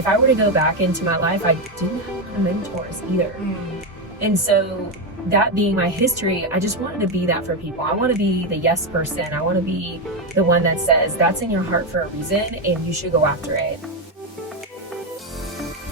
if I were to go back into my life, I didn't have a lot of mentors either. And so that being my history, I just wanted to be that for people. I want to be the yes person. I want to be the one that says that's in your heart for a reason and you should go after it.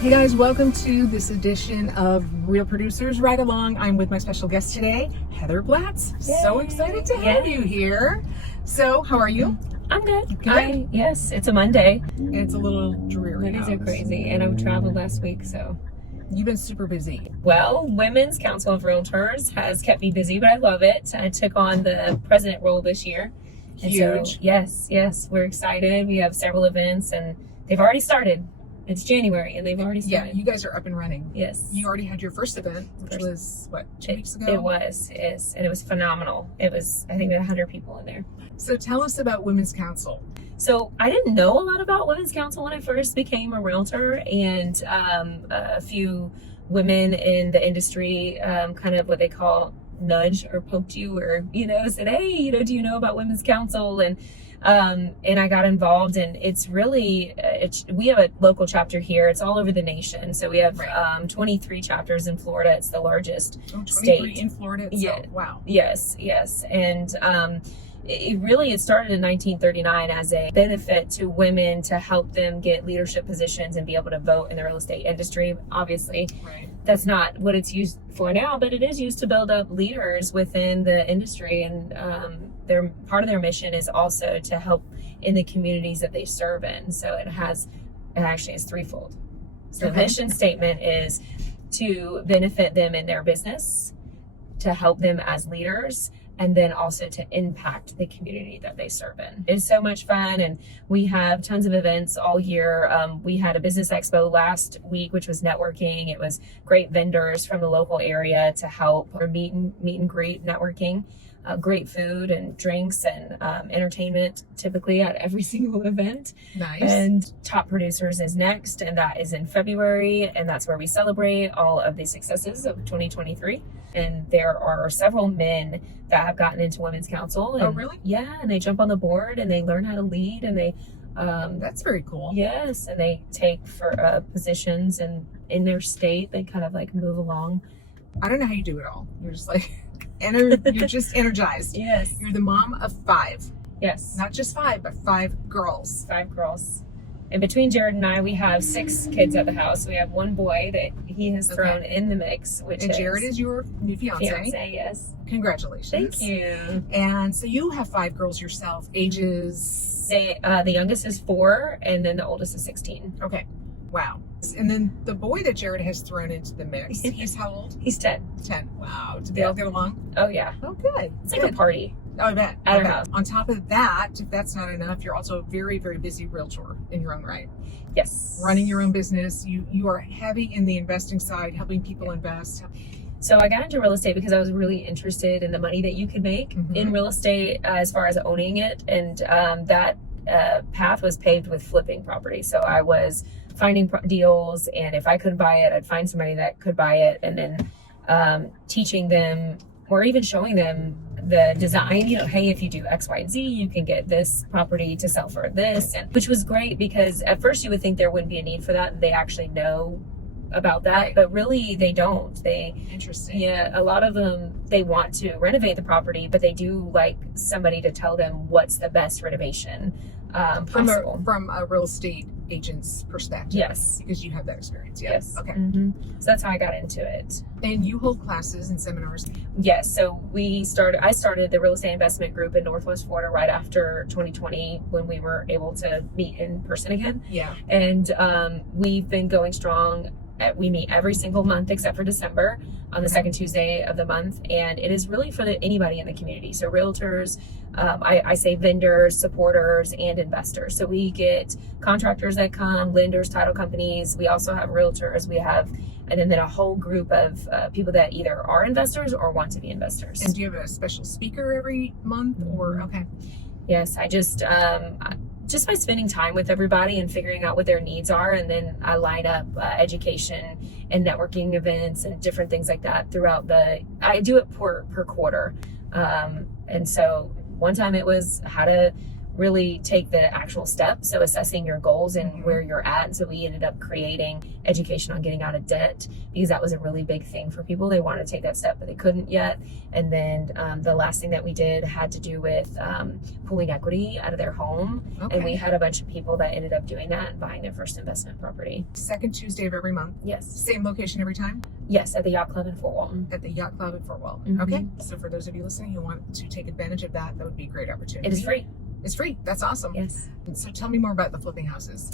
Hey guys, welcome to this edition of Real Producers Ride Along. I'm with my special guest today, Heather Blatz. Yay. So excited to have you here. So, how are you? I'm good. Good? Yes, it's a Monday. It's a little dreary. Mondays out. are crazy, and I've traveled last week, so. You've been super busy. Well, Women's Council of Realtors has kept me busy, but I love it. I took on the president role this year. Huge. So, yes, we're excited. We have several events, and they've already started. It's January, and they've already started. Yeah, you guys are up and running. Yes. You already had your first event, which was, what, 2 weeks ago? It was, yes, and it was phenomenal. It was, I think, 100 people in there. So tell us about Women's Council. So I didn't know a lot about Women's Council when I first became a realtor, and a few women in the industry kind of what they call nudge or poked you or, said, hey, do you know about Women's Council? And I got involved, and it's really, we have a local chapter here. It's all over the nation. So we have 23 chapters in Florida. It's the largest 23 state. in Florida itself. Yeah. Wow. Yes. And it started in 1939 as a benefit to women to help them get leadership positions and be able to vote in the real estate industry. Obviously, Right. that's not what it's used for now, but it is used to build up leaders within the industry. And part of their mission is also to help in the communities that they serve in. So it actually is threefold. So the mission statement is to benefit them in their business, to help them as leaders, and then also to impact the community that they serve in. It's so much fun, and we have tons of events all year. We had a business expo last week, which was networking. It was great vendors from the local area to help or meet and greet networking. Great food and drinks and entertainment typically at every single event. Nice. And Top Producers is next, and that is in February, and that's where we celebrate all of the successes of 2023. And there are several men that have gotten into Women's Council. And, oh, really? Yeah, and they jump on the board and they learn how to lead, and they That's very cool. yes, and they take for positions, and in their state they kind of like move along. I don't know how you do it all. You're just like, you're just energized. Yes. You're the mom of 5. Yes. Not just 5, but 5 girls. 5 girls. And between Jared and I, we have 6 kids at the house. We have 1 boy that he has thrown in the mix, which And Jared is your new fiance. Yes. Congratulations. Thank you. And so you have 5 girls yourself, ages... The youngest is 4, and then the oldest is 16. Okay. Wow. And then the boy that Jared has thrown into the mix, he's how old? He's 10. 10. Wow. Do they all get along? Oh, yeah. Oh, good. It's like a party. Oh, I bet. At our house. On top of that, if that's not enough, you're also a very, very busy realtor in your own right. Yes. Running your own business. You are heavy in the investing side, helping people invest. So I got into real estate because I was really interested in the money that you could make in real estate as far as owning it. And that path was paved with flipping property. So I was finding deals, and if I couldn't buy it, I'd find somebody that could buy it, and then teaching them or even showing them the design, hey, if you do X, Y, and Z, you can get this property to sell for this, and which was great because at first you would think there wouldn't be a need for that, and they actually know about that, Right. but really they don't. Interesting. Yeah, a lot of them, they want to renovate the property, but they do like somebody to tell them what's the best renovation possible. From a real estate agent's perspective. Yes. Because you have that experience. Yeah. Yes. Okay. So that's how I got into it. And you hold classes and seminars. Yes. So I started the real estate investment group in Northwest Florida right after 2020 when we were able to meet in person again. Yeah. And we've been going strong. We meet every single month except for December on the second Tuesday of the month, and it is really for anybody in the community. So realtors, I say vendors, supporters, and investors. So we get contractors that come, lenders, title companies. We also have realtors. We have, and then a whole group of people that either are investors or want to be investors. And do you have a special speaker every month, or okay? Yes, I just by spending time with everybody and figuring out what their needs are, and then I line up education and networking events and different things like that throughout I do it per quarter. And so one time it was how to really take the actual steps. So assessing your goals and where you're at. And so we ended up creating education on getting out of debt, because that was a really big thing for people. They wanted to take that step, but they couldn't yet. And then the last thing that we did had to do with pulling equity out of their home. Okay. And we had a bunch of people that ended up doing that and buying their first investment property. Second Tuesday of every month. Yes. Same location every time? Yes, at the Yacht Club in Fort Walton. At the Yacht Club in Fort Walton. Mhm. Okay. So for those of you listening who want to take advantage of that, that would be a great opportunity. It is free. It's free. That's awesome. Yes. So tell me more about the flipping houses.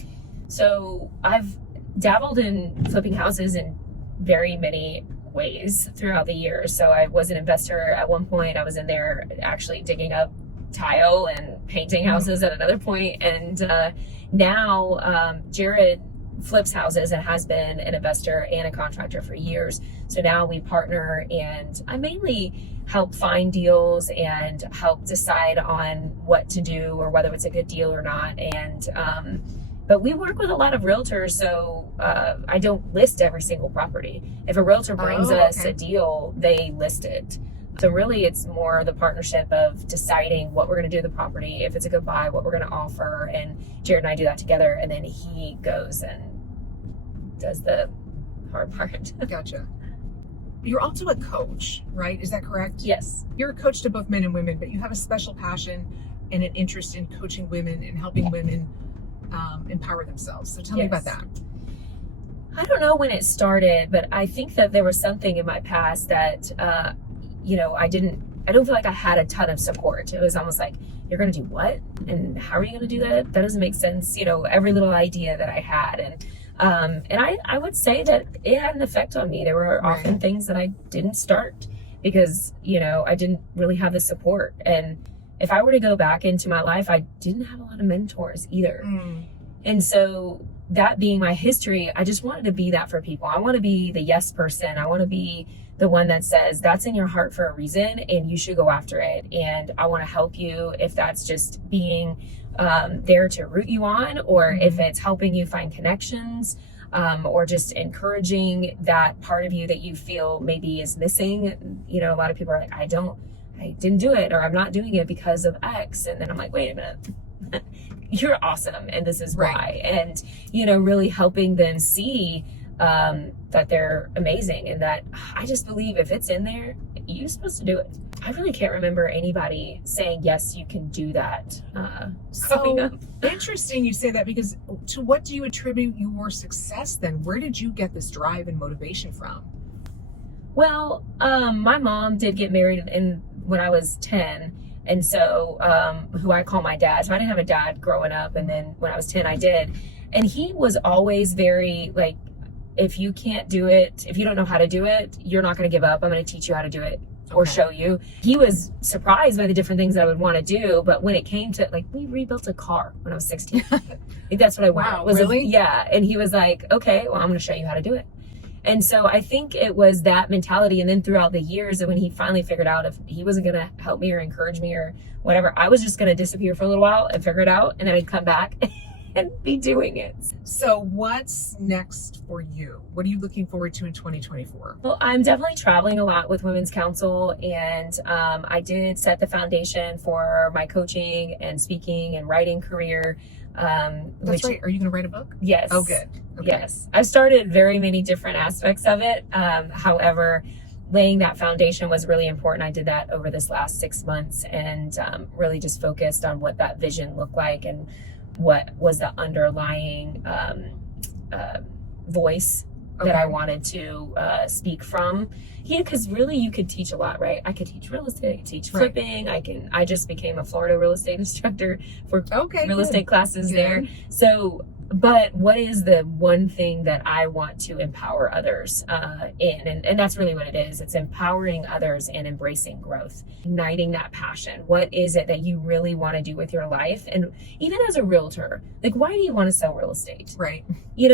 So I've dabbled in flipping houses in very many ways throughout the years. So I was an investor at one point. I was in there actually digging up tile and painting houses at another point. And now Jared flips houses and has been an investor and a contractor for years. So now we partner, and I mainly help find deals and help decide on what to do or whether it's a good deal or not. And but we work with a lot of realtors, so I don't list every single property. If a realtor brings us a deal, they list it. So really it's more the partnership of deciding what we're going to do with the property, if it's a good buy, what we're going to offer, and Jared and I do that together, and then he goes and does the hard part. Gotcha. You're also a coach, right? Is that correct? Yes. You're a coach to both men and women, but you have a special passion and an interest in coaching women and helping women empower themselves. So tell me about that. I don't know when it started, but I think that there was something in my past that, I don't feel like I had a ton of support. It was almost like, you're going to do what? And how are you going to do that? That doesn't make sense. Every little idea that I had. And I would say that it had an effect on me. There were often things that I didn't start because, I didn't really have the support. And if I were to go back into my life, I didn't have a lot of mentors either. And so that being my history, I just wanted to be that for people. I want to be the yes person. I want to be the one that says that's in your heart for a reason and you should go after it. And I want to help you, if that's just being there to root you on, or if it's helping you find connections, or just encouraging that part of you that you feel maybe is missing. A lot of people are like, I didn't do it, or I'm not doing it because of X. And then I'm like, wait a minute, you're awesome. And this is why. And, really helping them see that they're amazing, and that I just believe if it's in there, you're supposed to do it. I really can't remember anybody saying, yes, you can do that. So interesting you say that, because to what do you attribute your success then? Where did you get this drive and motivation from? Well, my mom did get married when I was 10. And so, who I call my dad. So I didn't have a dad growing up. And then when I was 10, I did. And he was always very like, if you can't do it, if you don't know how to do it, you're not going to give up. I'm going to teach you how to do it or show you. He was surprised by the different things that I would want to do. But when it came to, like, we rebuilt a car when I was 16. I think that's what I wanted. Wow, really? Yeah. And he was like, okay, well, I'm going to show you how to do it. And so I think it was that mentality. And then throughout the years, when he finally figured out if he wasn't going to help me or encourage me or whatever, I was just going to disappear for a little while and figure it out. And then I'd come back and be doing it. So what's next for you? What are you looking forward to in 2024? Well, I'm definitely traveling a lot with Women's Council, and I did set the foundation for my coaching and speaking and writing career. That's right. Are you going to write a book? Yes. Oh, good. Okay. Yes. I've started very many different aspects of it. However, laying that foundation was really important. I did that over this last 6 months, and really just focused on what that vision looked like and what was the underlying voice that I wanted to speak from. Yeah, because really you could teach a lot, right? I could teach real estate, I could teach flipping. I just became a Florida real estate instructor for real estate classes there. So, but what is the one thing that I want to empower others in? And that's really what it is. It's empowering others and embracing growth, igniting that passion. What is it that you really want to do with your life? And even as a realtor, like, why do you want to sell real estate? Right.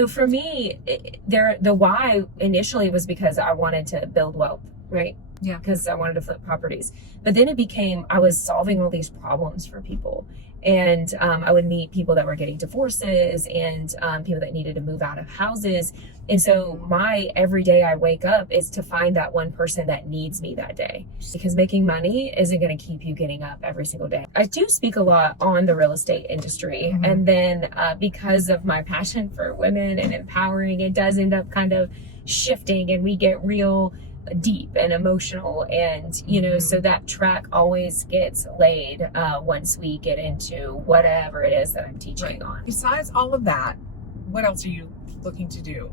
For me, the why initially was because I wanted to build wealth, right? Yeah. Because I wanted to flip properties. But then it became, I was solving all these problems for people. And I would meet people that were getting divorces and people that needed to move out of houses. And so every day I wake up is to find that one person that needs me that day, because making money isn't going to keep you getting up every single day. I do speak a lot on the real estate industry. And then because of my passion for women and empowering, it does end up kind of shifting, and we get real deep and emotional, and so that track always gets laid once we get into whatever it is that I'm teaching on. Besides all of that, what else are you looking to do?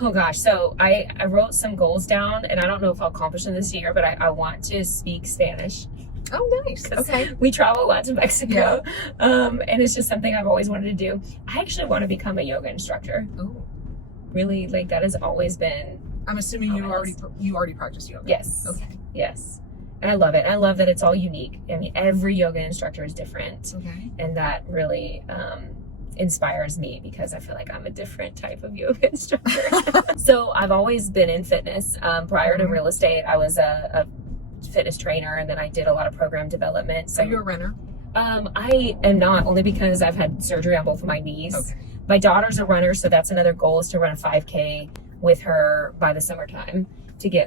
Oh gosh, so I wrote some goals down, and I don't know if I'll accomplish them this year, but I want to speak Spanish. Oh, nice. Okay. We travel a lot to Mexico, and it's just something I've always wanted to do. I actually want to become a yoga instructor. Oh, really? Like, that has always been. I'm assuming you already practice yoga. Yes. Okay. Yes. And I love it. I love that it's all unique. I mean, every yoga instructor is different. Okay. And that really inspires me, because I feel like I'm a different type of yoga instructor. So I've always been in fitness. Prior to real estate, I was a fitness trainer, and then I did a lot of program development. So are you a runner? I am not, only because I've had surgery on both of my knees. Okay. My daughter's a runner, so that's another goal, is to run a 5K with her by the summertime.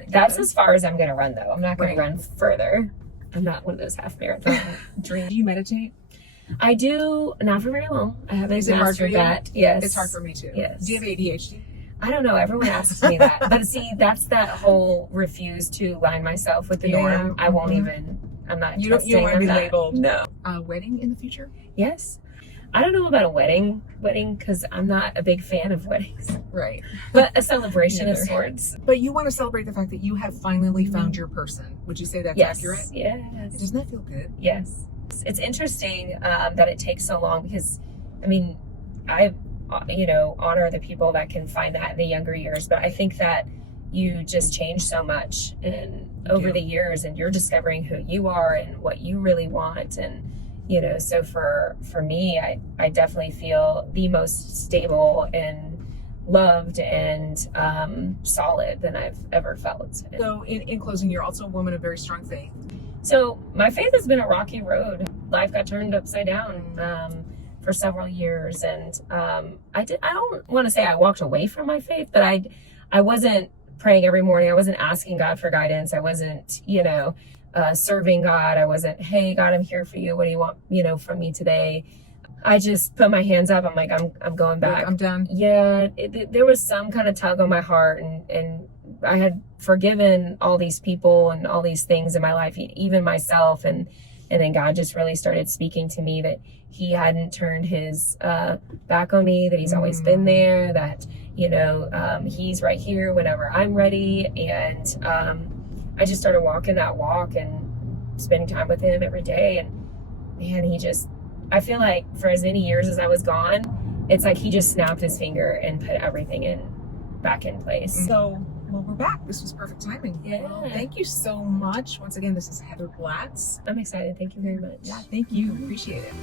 That's as far as I'm going to run, though. I'm not going to run further. I'm not one of those half marathon dreams. Do you meditate? I do, not for very long. I haven't Is it hard for mastered you? that. Yes. It's hard for me too. Yes. Do you have ADHD? I don't know. Everyone asks me that. But see, that's that whole refuse to line myself with the norm. I won't even, I'm not You don't want to be labeled. No. A wedding in the future? Yes. I don't know about a wedding, because I'm not a big fan of weddings. Right. But a celebration of sorts. But you want to celebrate the fact that you have finally found your person. Would you say that's accurate? Yes. Doesn't that feel good? Yes. It's interesting that it takes so long, because, I mean, I, honor the people that can find that in the younger years. But I think that you just change so much over the years, and you're discovering who you are and what you really want. And so for me, I definitely feel the most stable and loved and solid than I've ever felt. So in closing, you're also a woman of very strong faith. So my faith has been a rocky road. Life got turned upside down for several years, and I don't want to say I walked away from my faith, but I wasn't praying every morning. I wasn't asking God for guidance. I wasn't serving God. I wasn't, hey God, I'm here for you. What do you want, from me today? I just put my hands up. I'm like, I'm going back. I'm done. Yeah. There was some kind of tug on my heart, and I had forgiven all these people and all these things in my life, even myself. And then God just really started speaking to me that he hadn't turned his back on me, that he's always been there, that, he's right here whenever I'm ready. And I just started walking that walk and spending time with him every day. And man, I feel like for as many years as I was gone, it's like he just snapped his finger and put everything back in place. So, well, we're back. This was perfect timing. Yeah. Well, thank you so much. Once again, this is Heather Blatz. I'm excited. Thank you very much. Yeah, thank you. Appreciate it.